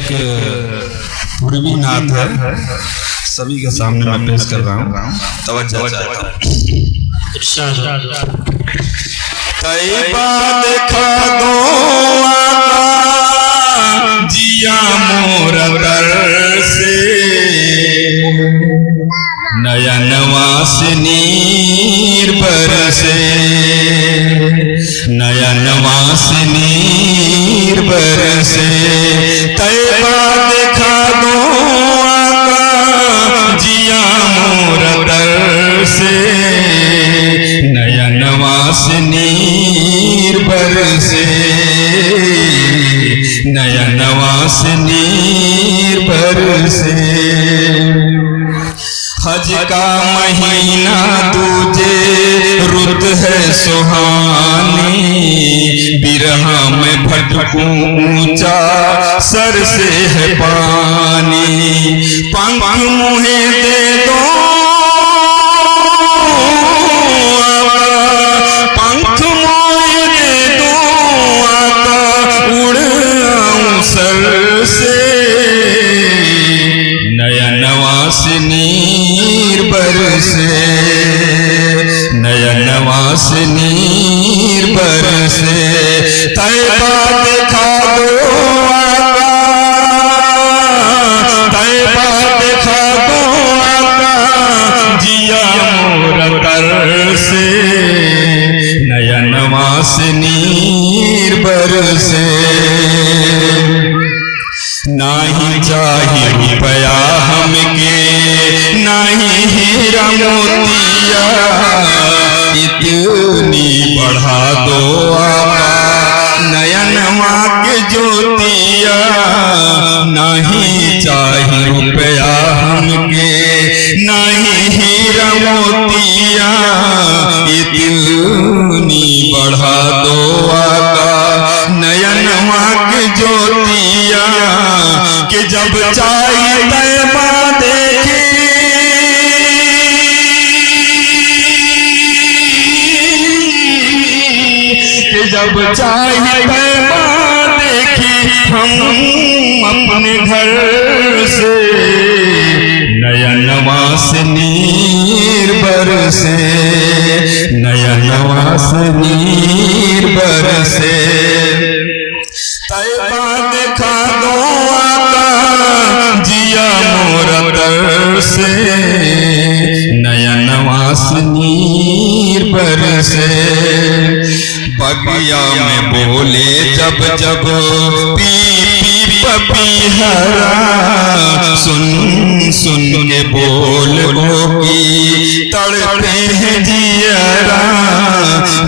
एक पूर्वी नात है, सभी के सामने मैं पेश कर रहा हूँ। तवज्जो चाहता हूँ। तैबा देखा दो आका जिया मोर दर से, नयन वासनी बरसे, नयन वासनी बरसे। तैबा देखा दो आका जिया मोर दर से, नयन वासनी बरसे, नयन वासनी बरसे। हज का महीना दूजे रुत है सुहानी, बिरहा में भटकूं ऊंचा सर से है पानी। पंख मुहे दे दो पंख मुहे दे दो आका, उड़ आऊं सर से, नयन वासनी बरसे, नयन वासनी बरसे। तैबा देखा दो आका, तैबा देखा दो आका जिया मोर दर से, नयन वासनी बरसे। नाही चाहिए रुपया हमके, नाही हीरा मोतिया, इतनी बढ़ा दो आका नयन माँ के ज्योतिया। नहीं चाहिए रुपया हमके, नहीं हीरा मोतिया, इतनी बढ़ा दो आका नयन माँ के ज्योतिया। कि जब चाहिए तैबा देखी, कि जब चाहिए तैबा देखी हम अपने घर से, नयन वासनी बरसे, नयन वासनी बरसे। तैबा देखा दो आका जिया मोर दर से, नयन वासनी बरसे। बगिया में बोले जब जब पी पी पपीहरा, सुन सुन के बोल की तड़पे हैं जियरा।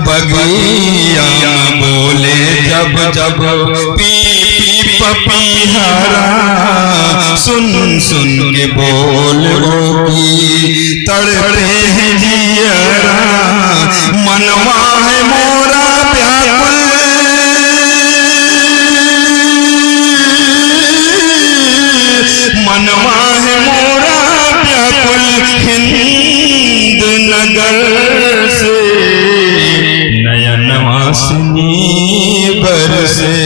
बगिया में बोले जब जब पी पी पपीहरा, सुन सुन के बोल की तड़पे हैं जियरा। मनवा है मोरा व्याकुल, मनवा है मोरा व्याकुल हिंद नगर से, नयन वासनी बरसे,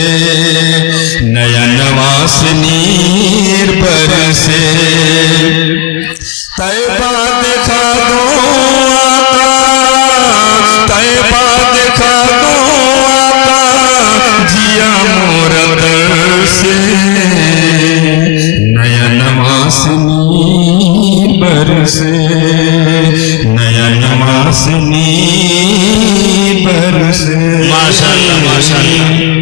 नयन वासनी बरसे। तैबा देखा दो आका, तैबा देखा दो आका जिया मोर दर से, नयन वासनी बरसे, नयन वासनी बरसे। माशाअल्लाह, माशाअल्लाह।